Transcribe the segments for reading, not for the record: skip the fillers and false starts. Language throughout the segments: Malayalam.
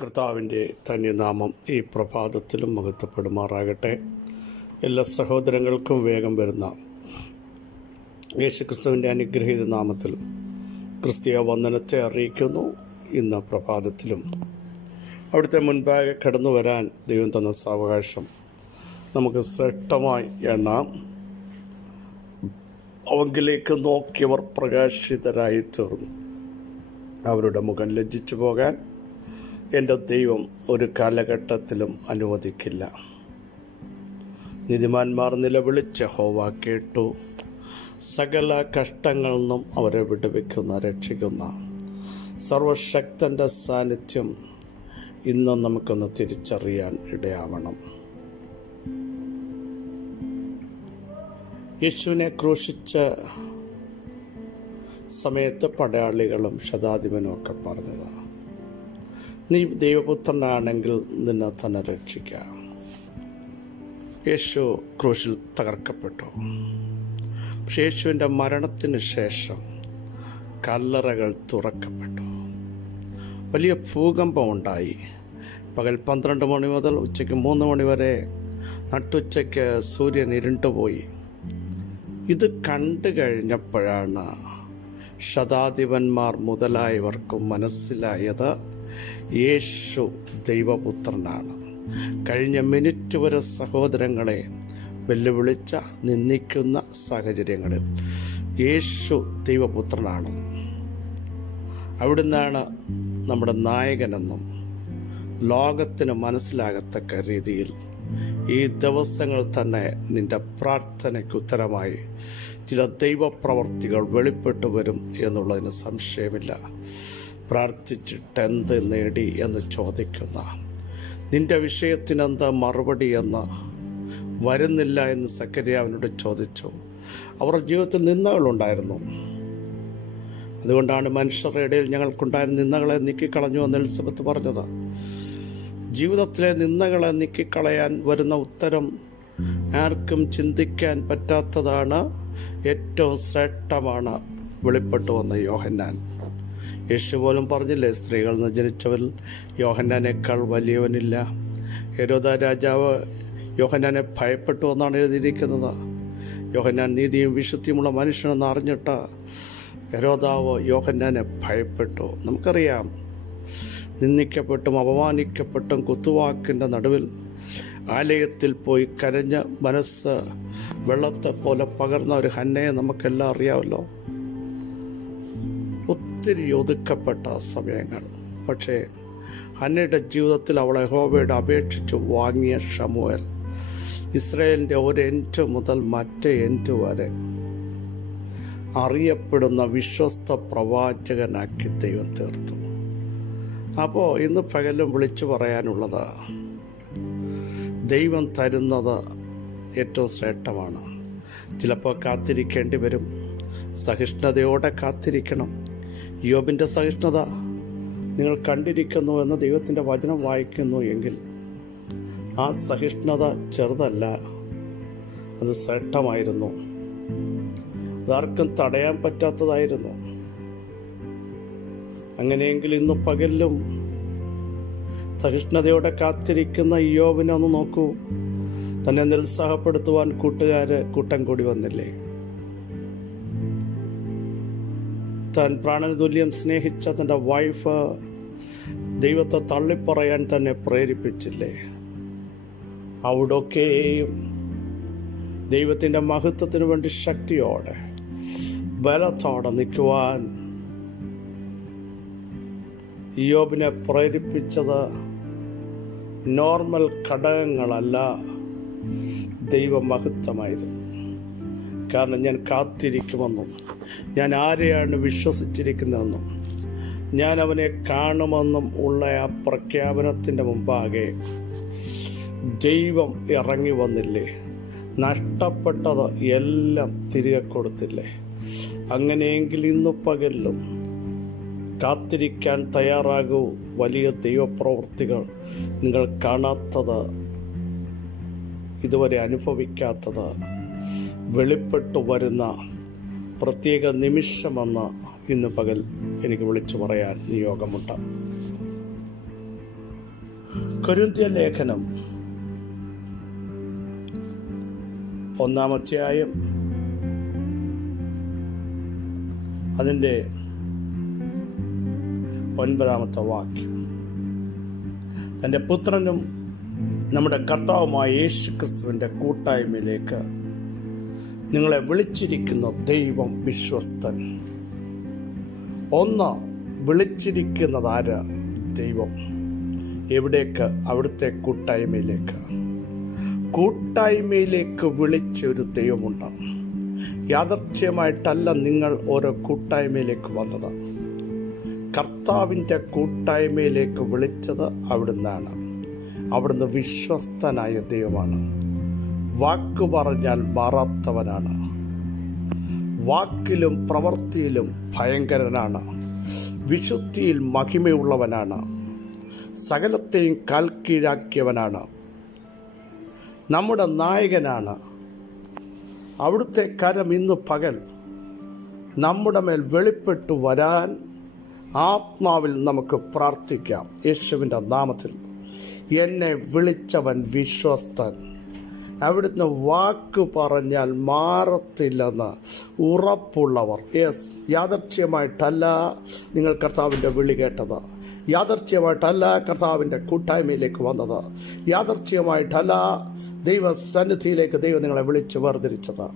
കർത്താവിൻ്റെ ധന്യനാമം ഈ പ്രഭാതത്തിലും മഹത്വപ്പെടുമാറാകട്ടെ. എല്ലാ സഹോദരങ്ങൾക്കും വേഗം വരുന്ന യേശുക്രിസ്തുവിൻ്റെ അനുഗ്രഹീത നാമത്തിൽ ക്രിസ്തീയ വന്ദനത്തെ അറിയിക്കുന്നു. ഇന്ന് പ്രഭാതത്തിലും അവിടുത്തെ മുൻപാകെ കടന്നു വരാൻ ദൈവം തന്ന സാവകാശം നമുക്ക് ശ്രേഷ്ഠമായി എണ്ണാം. അവങ്കിലേക്ക് നോക്കിയവർ പ്രകാശിതരായി തീർന്നു. അവരുടെ മുഖം ലജ്ജിച്ചു പോകാൻ എൻ്റെ ദൈവം ഒരു കാലഘട്ടത്തിലും അനുവദിക്കില്ല. നീതിമാന്മാർ നിലവിളിച്ച് യഹോവ കേട്ടു. സകല കഷ്ടങ്ങളിൽ നിന്നും അവരെ വിടുവിക്കുന്ന രക്ഷിക്കുന്ന സർവശക്തൻ്റെ സാന്നിധ്യം ഇന്ന് നമുക്കൊന്ന് തിരിച്ചറിയാൻ ഇടയാവണം. യേശുവിനെ ക്രൂശിച്ച സമയത്ത് പടയാളികളും ശതാധിപനും ഒക്കെ പറഞ്ഞതാണ്, നീ ദൈവപുത്രനാണെങ്കിൽ നിന്നെ തന്നെ രക്ഷിക്കാം. യേശു ക്രൂശിൽ തകർക്കപ്പെട്ടു. പക്ഷേ യേശുവിൻ്റെ മരണത്തിന് ശേഷം കല്ലറകൾ തുറക്കപ്പെട്ടു. വലിയ ഭൂകമ്പം ഉണ്ടായി. പകൽ 12 മണി മുതൽ ഉച്ചയ്ക്ക് 3 മണി വരെ നട്ടുച്ചയ്ക്ക് സൂര്യൻ ഇരുണ്ടുപോയി. ഇത് കണ്ടു കഴിഞ്ഞപ്പോഴാണ് ശതാധിപന്മാർ മുതലായവർക്കും മനസ്സിലായത് യേശു ദൈവപുത്രനാണ്. കഴിഞ്ഞ മിനിറ്റ് വരെ സഹോദരങ്ങളെ വെല്ലുവിളിച്ച നിന്ദിക്കുന്ന സാഹചര്യങ്ങളിൽ യേശു ദൈവപുത്രനാണ്. അവിടുന്നാണ് നമ്മുടെ നായകനെന്നും ലോകത്തിന് മനസ്സിലാകത്തക്ക രീതിയിൽ ഈ ദിവസങ്ങൾ തന്നെ നിന്റെ പ്രാർത്ഥനയ്ക്ക് ഉത്തരമായി ചില ദൈവപ്രവർത്തികൾ വെളിപ്പെട്ടു വരും എന്നുള്ളതിന് സംശയമില്ല. പ്രാർത്ഥിച്ചിട്ട് എന്ത് നേടി എന്ന് ചോദിക്കുന്ന, നിന്റെ വിഷയത്തിനെന്താ മറുപടി എന്ന് വരുന്നില്ല എന്ന് സക്കറിയാവിനോട് ചോദിച്ചു. അവരുടെ ജീവിതത്തിൽ നിന്ദകളുണ്ടായിരുന്നു. അതുകൊണ്ടാണ് മനുഷ്യരുടെ ഇടയിൽ ഞങ്ങൾക്കുണ്ടായിരുന്ന നിന്ദകളെ നീക്കിക്കളഞ്ഞു എന്ന് എലിസബത്ത് പറഞ്ഞത്. ജീവിതത്തിലെ നിന്ദകളെ നീക്കിക്കളയാൻ വരുന്ന ഉത്തരം ആർക്കും ചിന്തിക്കാൻ പറ്റാത്തതാണ്, ഏറ്റവും ശ്രേഷ്ഠമാണ് വെളിപ്പെട്ടു വന്ന യോഹന്നാൻ. യേശു പോലും പറഞ്ഞില്ലേ, സ്ത്രീകളിൽ നിന്ന് ജനിച്ചവരിൽ യോഹന്നാനേക്കാൾ വലിയവനില്ല. ഹെരോദാ രാജാവ് യോഹന്നാനെ ഭയപ്പെട്ടു എന്നാണ് എഴുതിയിരിക്കുന്നത്. യോഹന്നാൻ നീതിയും വിശുദ്ധിയുമുള്ള മനുഷ്യനെന്ന് അറിഞ്ഞിട്ട് ഹെരോദാവ് യോഹന്നാനെ ഭയപ്പെട്ടു. നമുക്കറിയാം, നിന്ദിക്കപ്പെട്ടും അപമാനിക്കപ്പെട്ടും കുത്തുവാക്കിൻ്റെ നടുവിൽ ആലയത്തിൽ പോയി കരഞ്ഞ മനസ്സ് വെള്ളത്തെ പോലെ പകർന്ന ഒരു ഹന്നയെ നമുക്കെല്ലാം അറിയാമല്ലോ. ഒത്തിരി ഒതുക്കപ്പെട്ട സമയങ്ങൾ. പക്ഷേ ഹന്നയുടെ ജീവിതത്തിൽ അവൾ യഹോവയോട് അപേക്ഷിച്ച് വാങ്ങിയ ശമൂവേൽ ഇസ്രായേലിൻ്റെ ഒരു എൻഡ് മുതൽ മറ്റേ എൻഡ് വരെ അറിയപ്പെടുന്ന വിശ്വസ്ത പ്രവാചകനാക്കി ദൈവം തീർത്തു. അപ്പോൾ ഇന്ന് പകലും വിളിച്ചു പറയാനുള്ളത്, ദൈവം തരുന്നത് ഏറ്റവും ശ്രേഷ്ഠമാണ്. ചിലപ്പോൾ കാത്തിരിക്കേണ്ടി വരും. സഹിഷ്ണുതയോടെ കാത്തിരിക്കണം. യോബിൻ്റെ സഹിഷ്ണുത നിങ്ങൾ കണ്ടിരിക്കുന്നു എന്ന് ദൈവത്തിൻ്റെ വചനം വായിക്കുന്നു എങ്കിൽ ആ സഹിഷ്ണുത ചെറുതല്ല, അത് ശ്രേഷ്ഠമായിരുന്നു. അതാർക്കും തടയാൻ പറ്റാത്തതായിരുന്നു. അങ്ങനെയെങ്കിൽ ഇന്ന് പകലിലും സഹിഷ്ണുതയോടെ കാത്തിരിക്കുന്ന യോബിനെ ഒന്ന് നോക്കൂ. തന്നെ നിരുത്സാഹപ്പെടുത്തുവാൻ കൂട്ടം കൂടി വന്നില്ലേ? താൻ പ്രാണന തുല്യം സ്നേഹിച്ച തൻ്റെ വൈഫ് ദൈവത്തെ തള്ളിപ്പറയാൻ തന്നെ പ്രേരിപ്പിച്ചില്ലേ? അവിടൊക്കെയും ദൈവത്തിൻ്റെ മഹത്വത്തിന് വേണ്ടി ശക്തിയോടെ ബലത്തോടെ നിൽക്കുവാൻ യോബിനെ പ്രേരിപ്പിച്ചത് നോർമൽ ഘടകങ്ങളല്ല, ദൈവമഹത്വമായിരുന്നു. കാരണം ഞാൻ കാത്തിരിക്കുമെന്നും ഞാൻ ആരെയാണ് വിശ്വസിച്ചിരിക്കുന്നതെന്നും ഞാൻ അവനെ കാണുമെന്നും ഉള്ള ആ പ്രഖ്യാപനത്തിൻ്റെ മുമ്പാകെ ദൈവം ഇറങ്ങി വന്നില്ലേ? നഷ്ടപ്പെട്ടത് എല്ലാം തിരികെ കൊടുത്തില്ലേ? അങ്ങനെയെങ്കിൽ ഇന്ന് പകലിലും കാത്തിരിക്കാൻ തയ്യാറാകൂ. വലിയ ദൈവപ്രവൃത്തികൾ നിങ്ങൾ കാണാത്തത്, ഇതുവരെ അനുഭവിക്കാത്തത് വെളിപ്പെട്ടു വരുന്ന പ്രത്യേക നിമിഷമെന്ന് ഇന്ന് പകൽ എനിക്ക് വിളിച്ചു പറയാൻ നിയോഗമുണ്ട്. കൊരിന്ത്യർ ലേഖനം 1-ാം അധ്യായം അതിൻ്റെ 9-ാമത്തെ വാക്യം. തൻ്റെ പുത്രനും നമ്മുടെ കർത്താവുമായ യേശു ക്രിസ്തുവിൻ്റെ കൂട്ടായ്മയിലേക്ക് നിങ്ങളെ വിളിച്ചിരിക്കുന്ന ദൈവം വിശ്വസ്തൻ. ഒന്ന്, വിളിച്ചിരിക്കുന്നത് ആര്? ദൈവം. എവിടേക്ക്? അവിടുത്തെ കൂട്ടായ്മയിലേക്ക്. കൂട്ടായ്മയിലേക്ക് വിളിച്ചൊരു ദൈവമുണ്ട്. യാദർച്ഛ്യമായിട്ടല്ല നിങ്ങൾ ഓരോ കൂട്ടായ്മയിലേക്ക് വന്നത്. കർത്താവിൻ്റെ കൂട്ടായ്മയിലേക്ക് വിളിച്ചത് അവിടുന്നാണ്. അവിടുന്ന് വിശ്വസ്തനായ ദൈവമാണ്. വാക്കു പറഞ്ഞാൽ മാറാത്തവനാണ്. വാക്കിലും പ്രവൃത്തിയിലും ഭയങ്കരനാണ്. വിശുദ്ധിയിൽ മഹിമയുള്ളവനാണ്. സകലത്തെയും കാൽക്കീഴാക്കിയവനാണ്. നമ്മുടെ നായകനാണ്. അവിടുത്തെ കരം ഇന്ന് പകൽ നമ്മുടെ മേൽ വെളിപ്പെട്ടു വരാൻ ആത്മാവിൽ നമുക്ക് പ്രാർത്ഥിക്കാം. യേശുവിൻ്റെ നാമത്തിൽ. എന്നെ വിളിച്ചവൻ വിശ്വസ്തൻ. അവിടുന്ന് വാക്ക് പറഞ്ഞാൽ മാറത്തില്ലെന്ന് ഉറപ്പുള്ളവർ. യെസ്, യാദർച്ഛ്യമായിട്ടല്ല നിങ്ങൾ കർത്താവിൻ്റെ വിളി കേട്ടത്. യാദർച്ഛ്യമായിട്ടല്ല കർത്താവിൻ്റെ കൂട്ടായ്മയിലേക്ക് വന്നത്. യാദർച്ഛ്യമായിട്ടല്ല ദൈവസന്നിധിയിലേക്ക് ദൈവം നിങ്ങളെ വിളിച്ച് വേർതിരിച്ചത്.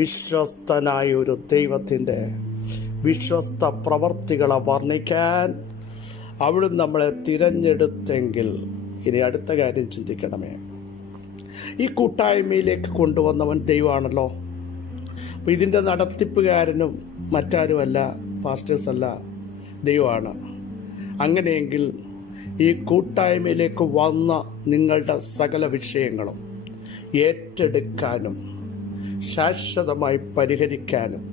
വിശ്വസ്തനായ ഒരു ദൈവത്തിൻ്റെ വിശ്വസ്ത പ്രവർത്തികളെ വർണ്ണിക്കാൻ അവിടുന്ന് നമ്മളെ തിരഞ്ഞെടുത്തെങ്കിൽ ഇനി അടുത്ത കാര്യം ചിന്തിക്കണമേ. ഈ കൂട്ടായ്മയിലേക്ക് കൊണ്ടുവന്നവൻ ദൈവമാണല്ലോ. അപ്പോൾ ഇതിൻ്റെ നടത്തിപ്പുകാരനും മറ്റാരുമല്ല, പാസ്റ്റേഴ്സല്ല, ദൈവമാണ്. അങ്ങനെയെങ്കിൽ ഈ കൂട്ടായ്മയിലേക്ക് വന്ന നിങ്ങളുടെ സകല വിഷയങ്ങളും ഏറ്റെടുക്കാനും ശാശ്വതമായി പരിഹരിക്കാനും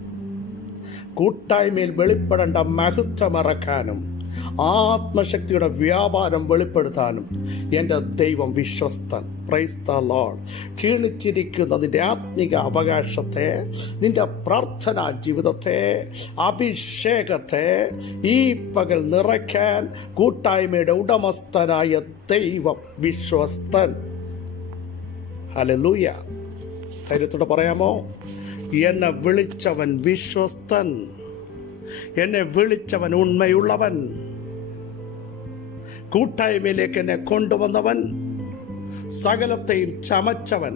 കൂട്ടായ്മയിൽ വെളിപ്പെടേണ്ട മഹത്വമറക്കാനും ആത്മശക്തിയുടെ വ്യാപാരം വെളിപ്പെടുത്താനും എൻ്റെ ദൈവം വിശ്വസ്തൻ. Praise the Lord. ക്ഷീണിച്ചിരിക്കുന്ന നിന്റെ ആത്മിക അവകാശത്തെ, നിന്റെ പ്രാർത്ഥനാ ജീവിതത്തെ, അഭിഷേകത്തെ ഈ പകൽ നിറയ്ക്കാൻ കൂട്ടായ്മയുടെ ഉടമസ്ഥനായ ദൈവം വിശ്വസ്തൻ. ഹല്ലേലൂയ. ധൈര്യത്തോടെ പറയാമോ? എന്നെ വിളിച്ചവൻ വിശ്വസ്തൻ. എന്നെ വിളിച്ചവൻ ഉണ്മയുള്ളവൻ. കൂട്ടായ്മയിലേക്ക് എന്നെ കൊണ്ടുവന്നവൻ, സകലത്തെയും ചമച്ചവൻ,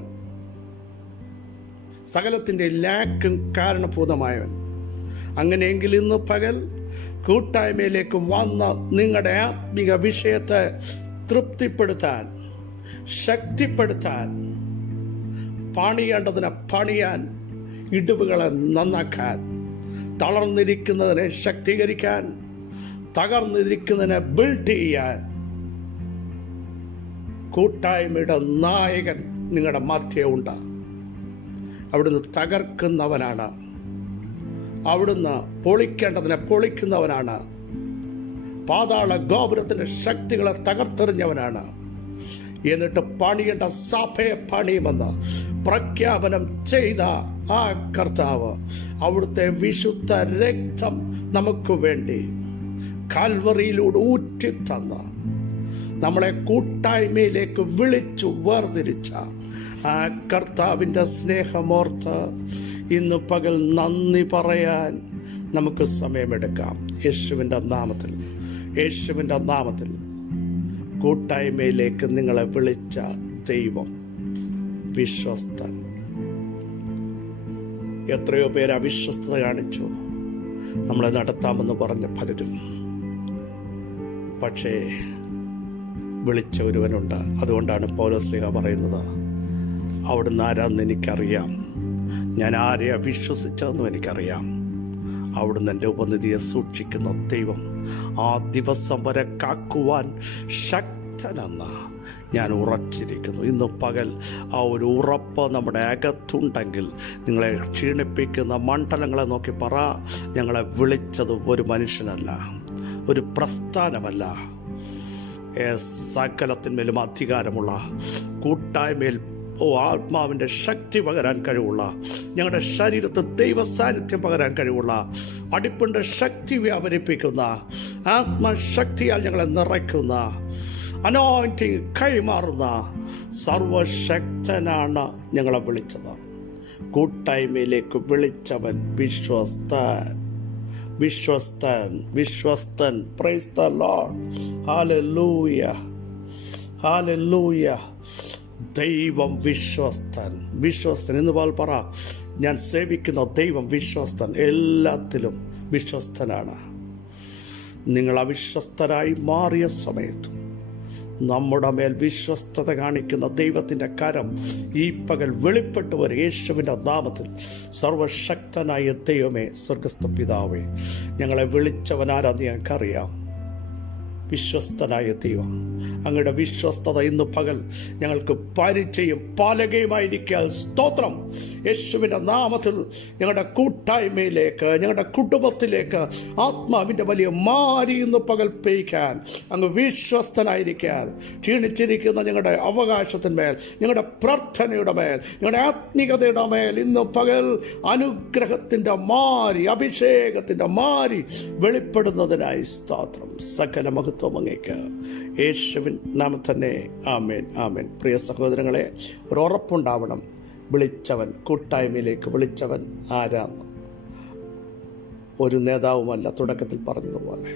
സകലത്തിൻ്റെ ലാക്കും കാരണഭൂതമായവൻ. അങ്ങനെയെങ്കിൽ ഇന്ന് പകൽ കൂട്ടായ്മയിലേക്ക് വന്ന നിങ്ങളുടെ ആത്മിക വിഷയത്തെ തൃപ്തിപ്പെടുത്താൻ, ശക്തിപ്പെടുത്താൻ, പണിയേണ്ടതിനെ പണിയാൻ, ഇടിവുകളെ നന്നാക്കാൻ, തളർന്നിരിക്കുന്നതിനെ ശക്തീകരിക്കാൻ, തകർന്നിരിക്കുന്നതിനെ ബിൽഡ് ചെയ്യാൻ കൂട്ടായ്മയുടെ നായകൻ നിങ്ങളുടെ മധ്യമുണ്ട്. അവിടുന്ന് തകർക്കുന്നവനാണ്. അവിടുന്ന് പൊളിക്കേണ്ടതിനെ പൊളിക്കുന്നവനാണ്. പാതാള ഗോപുരത്തിൻ്റെ ശക്തികളെ തകർത്തെറിഞ്ഞവനാണ്. എന്നിട്ട് പണിയേണ്ട സഭയെ പണിയുമെന്ന് പ്രഖ്യാപനം ചെയ്ത ആ കർത്താവ് അവിടുത്തെ വിശുദ്ധ രക്തം നമുക്ക് വേണ്ടി കാൽവറിയിലൂടെ ഊറ്റിത്തന്ന, നമ്മളെ കൂട്ടായ്മയിലേക്ക് വിളിച്ചു വേർതിരിച്ച ആ കർത്താവിൻ്റെ സ്നേഹമോർത്ത് ഇന്ന് പകൽ നന്ദി പറയാൻ നമുക്ക് സമയമെടുക്കാം. യേശുവിൻ്റെ നാമത്തിൽ, യേശുവിൻ്റെ നാമത്തിൽ കൂട്ടായ്മയിലേക്ക് നിങ്ങളെ വിളിച്ച ദൈവം വിശ്വസ്തൻ. എത്രയോ പേര് അവിശ്വസ്തത കാണിച്ചു, നമ്മളെ നടത്താമെന്ന് പറഞ്ഞ പലരും. പക്ഷേ വിളിച്ച ഒരുവനുണ്ട്. അതുകൊണ്ടാണ് പൗലോസ്ലീഹ പറയുന്നത്, അവിടുന്ന് ആരാന്ന് എനിക്കറിയാം, ഞാൻ ആരെയാ വിശ്വസിച്ചതെന്നും എനിക്കറിയാം. അവിടുന്ന് എൻ്റെ ഉപനിധിയെ സൂക്ഷിക്കുന്ന ദൈവം ആ ദിവസം വരെ കാക്കുവാൻ ശക്തനെന്ന് ഞാൻ ഉറച്ചിരിക്കുന്നു. ഇന്ന് പകൽ ആ ഒരു ഉറപ്പ് നമ്മുടെ അകത്തുണ്ടെങ്കിൽ നിങ്ങളെ ക്ഷീണിപ്പിക്കുന്ന മണ്ഡലങ്ങളെ നോക്കി പറ, ഞങ്ങളെ വിളിച്ചത് ഒരു മനുഷ്യനല്ല, ഒരു പ്രസ്ഥാനമല്ല, സകലത്തിന്മേലും അധികാരമുള്ള, കൂട്ടായ്മയിൽ ആത്മാവിൻ്റെ ശക്തി പകരാൻ കഴിവുള്ള, ഞങ്ങളുടെ ശരീരത്തിൽ ദൈവ സാന്നിധ്യം പകരാൻ കഴിവുള്ള, അടിപ്പിൻ്റെ ശക്തി വ്യാപരിപ്പിക്കുന്ന, ആത്മശക്തിയാൽ ഞങ്ങളെ നിറയ്ക്കുന്ന, അനോയിന്റിങ് കൈമാറുന്ന സർവശക്തനാണ് ഞങ്ങളെ വിളിച്ചത്. കൂട്ടായ്മയിലേക്ക് വിളിച്ചവൻ വിശ്വസ്തൻ, വിശ്വസ്തൻ, വിശ്വസ്തൻ. Praise the lord. Hallelujah, hallelujah. ദൈവം വിശ്വസ്തൻ, വിശ്വസ്തൻ എന്ന് പറ. ഞാൻ സേവിക്കുന്ന ദൈവം വിശ്വസ്തൻ, എല്ലാത്തിലും വിശ്വസ്തനാണ്. നിങ്ങൾ അവിശ്വസ്തരായി മാറിയ സമയത്തും നമ്മുടെ മേൽ വിശ്വസ്തത കാണിക്കുന്ന ദൈവത്തിൻ്റെ കരം ഈ പകൽ വെളിപ്പെട്ടു വരും. യേശുവിൻ്റെ നാമത്തിൽ സർവശക്തനായ ദൈവമേ, സ്വർഗസ്ഥ പിതാവേ, ഞങ്ങളെ വിളിച്ചവനാരാന്ന് ഞങ്ങൾക്കറിയാം. വിശ്വസ്തനായ ദൈവം, അങ്ങയുടെ വിശ്വസ്തത ഇന്ന് പകൽ ഞങ്ങൾക്ക് പരിചയം പാലകയുമായിരിക്കാൻ സ്തോത്രം. യേശുവിൻ്റെ നാമത്തിൽ ഞങ്ങളുടെ കൂട്ടായ്മയിലേക്ക്, ഞങ്ങളുടെ കുടുംബത്തിലേക്ക് ആത്മാവിൻ്റെ വലിയ മാരി ഇന്ന് പകൽ പെയ്ക്കാൻ അങ്ങ് വിശ്വസ്തനായിരിക്കാൻ, ക്ഷീണിച്ചിരിക്കുന്ന ഞങ്ങളുടെ അവകാശത്തിന്മേൽ, ഞങ്ങളുടെ പ്രാർത്ഥനയുടെ മേൽ, ഞങ്ങളുടെ ആത്മീകതയുടെ മേൽ ഇന്ന് പകൽ അനുഗ്രഹത്തിൻ്റെ മാരി, അഭിഷേകത്തിൻ്റെ മാരി വെളിപ്പെടുന്നതിനായി സ്തോത്രം. സകല മഹത്വം അങ്ങേക്ക് യേശുവിൻ നാമത്തിൽ തന്നെ. ആമേൻ, ആമേൻ. പ്രിയ സഹോദരങ്ങളെ, ഒരു ഉറപ്പുണ്ടാവണം. വിളിച്ചവൻ, കൂട്ടായ്മയിലേക്ക് വിളിച്ചവൻ ആരാന്ന്? ഒരു നേതാവുമല്ല, തുടക്കത്തിൽ പറഞ്ഞതുപോലെ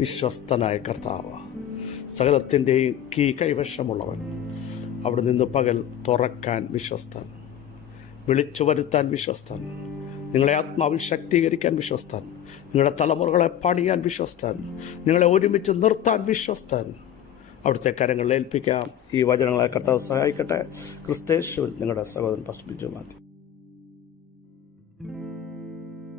വിശ്വസ്തനായ കർത്താവ്, സകലത്തിൻ്റെയും കൈവശമുള്ളവൻ. അവിടെ നിന്ന് പകൽ തുറക്കാൻ വിശ്വസ്തൻ, വിളിച്ചു വരുത്താൻ വിശ്വസ്തൻ, നിങ്ങളെ ആത്മാവിൽ ശക്തീകരിക്കാൻ വിശ്വസ്തൻ, നിങ്ങളുടെ തലമുറകളെ പണിയാൻ വിശ്വസ്തൻ, നിങ്ങളെ ഒരുമിച്ച് നിർത്താൻ വിശ്വസ്തൻ. അവിടുത്തെ കരങ്ങളിൽ ഏൽപ്പിക്കാം. ഈ വചനങ്ങളെ കർത്താവ് സഹായിക്കട്ടെ. ക്രിസ്തയേശുവിൽ നിങ്ങളുടെ സഹോദരൻ പാസ്റ്റർ ബിജു മാത്യു.